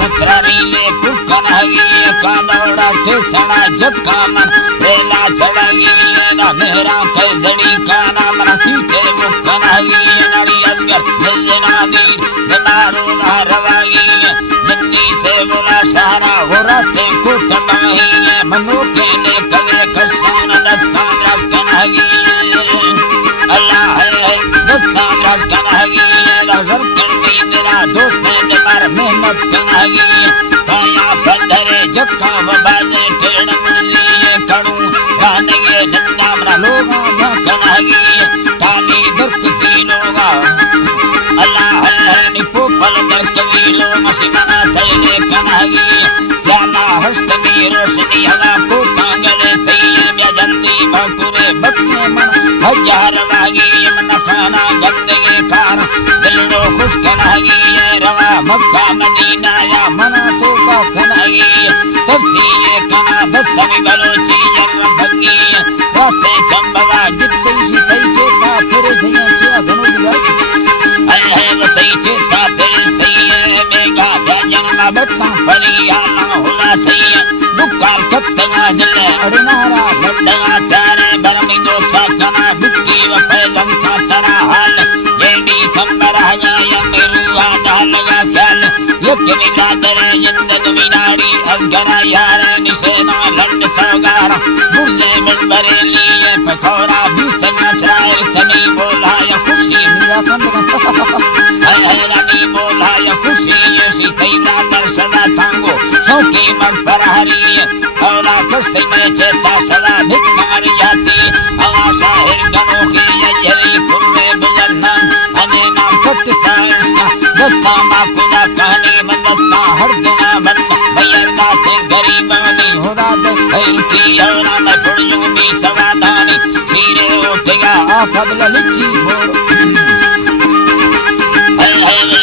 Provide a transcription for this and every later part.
पत्रारीले पुकनगी कादवड़ा ठेसना जक्कामन रेला चढ़गी ना मेरा कैजड़ी का नाम रसीटे मुकनगी नड़ी अंदर जनादीर जनारो धारवागी नंदी से बोला सारा हो रास्ते को तबाही मनो के ने कवे कसान दस्तान रखनगी अल्लाह है दस्तान रखनगी नजर करनी मेरा दोस्त जमार मेहनत कनगी काया बंदरे जक्का बाजे टेड़ लिए कड़ू वानगे नंदामरा लोगा कनगी ताली दर्द की लोगा अल्लाह है निपो पल दर कबीलो मसीमना सैले कनगी ज्यादा हस्त की रोशनी हवा को कांगले सैले में जंदी बकुरे बच्चे मन हजार वागी मन खाना गंदगे कार दिलो खुश कनगी रवा मक्का मदीना या मना तो का कनगी तफसीले कना दस्तमी बलोची जन्म भंगी रास्ते चंबवा जितई सी तईचे का फिर धैया छे घणो दिया है वो तईचे का फिर सही मेगा जन्म बत्ता परिया ना होला सही दुकाल कत्तगा जले अरनारा बड्डगा तारे बरमी दो कना बिक्की व पैदम का तरा हाल येडी संबर हया या मेरुआ लगा ख्याल यकनी रादरे जिंदग मिनाड़ी असगरा यार निसेना लंड सौगारा मुझे मनबरे लिए पखौरा भी सया सराय तनी बोला या खुशी मिया है रानी बोला या खुशी ये सी तैना दर्शना थांगो शौकी मन पर हरी औला कष्ट में चेता सदा भिकार जाती आवा शाहिर गनो की यही पुरवे बुलरना अने नाम फट काइस्ता दस्ता माकुला कहानी मंदस्ता हर दिना मन भैया से गरीब बनी होरा दे खैर की औरा में फुड़जू भी समाधानी सीरे उठेगा आफद लिची मोर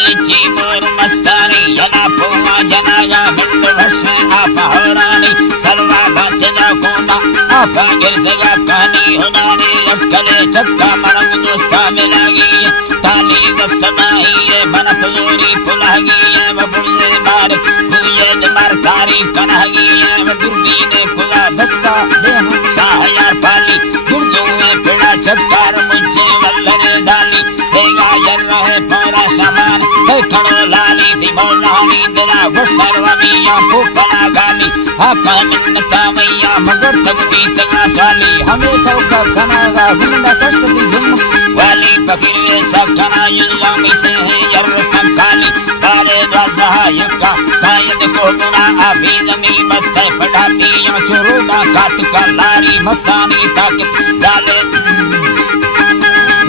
लिची मोर मस्तानी जना पोमा जनागा बंद भसे आप हरानी सलवा बाचना कोमा आप गिरदगा कहानी होनानी अटकले चक्का मरंग दोस्ता मिलागी ताली दस्तनाही बनत जोरी पुलागी बबुले मार कुये मार कारी कनहगी दुर्गी ने खुदा दस्ता देह साहयार पाली दुर्गों में पिड़ा चक्कार मुझे वल्लरे दाली देगा यर रहे पौरा सामान खड़ो लाली थी मौलानी तेरा गुस्तर वमिया फूफना गाली आका मिन्नता मैया मगर तगवी तगा साली हमें ठोका कनागा गुंडा कष्ट दी गुम वाली फकीर वे सब कना इल्लामी से है यर कंकाली बारे राजा यक्का कायद को गुना अभी जमी मस्त पढ़ा पिया चुरुदा काट का लारी मस्तानी ताकत डाले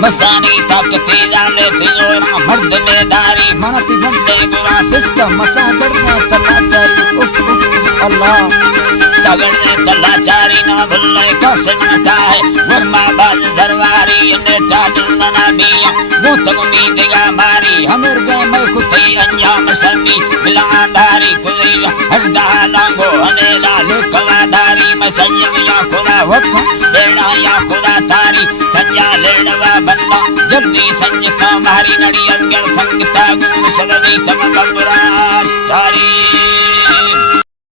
मस्तानी ताकत डाले तिजोरा मर्द में दारी मनती बंदे बुरा सिस्टम मसा करने कलाचारी अल्लाह सगड़ने कलाचारी ना भूले कौशना चाहे वर्मा बाज दरबारी ने टाजल ना बिया मोतक उम्मीद गा मारी हमर गए मैं कुत्ती अंजाम संगी मिलाधारी कुलिया हरदा लांगो हने लाले कलाधारी मैं संयम या खुदा वक्त बेड़ा या खुदा तारी संजा लेड़वा बंदा जल्दी संज का मारी नड़ी अंगर संगता गुण सगदी तम कबरा तारी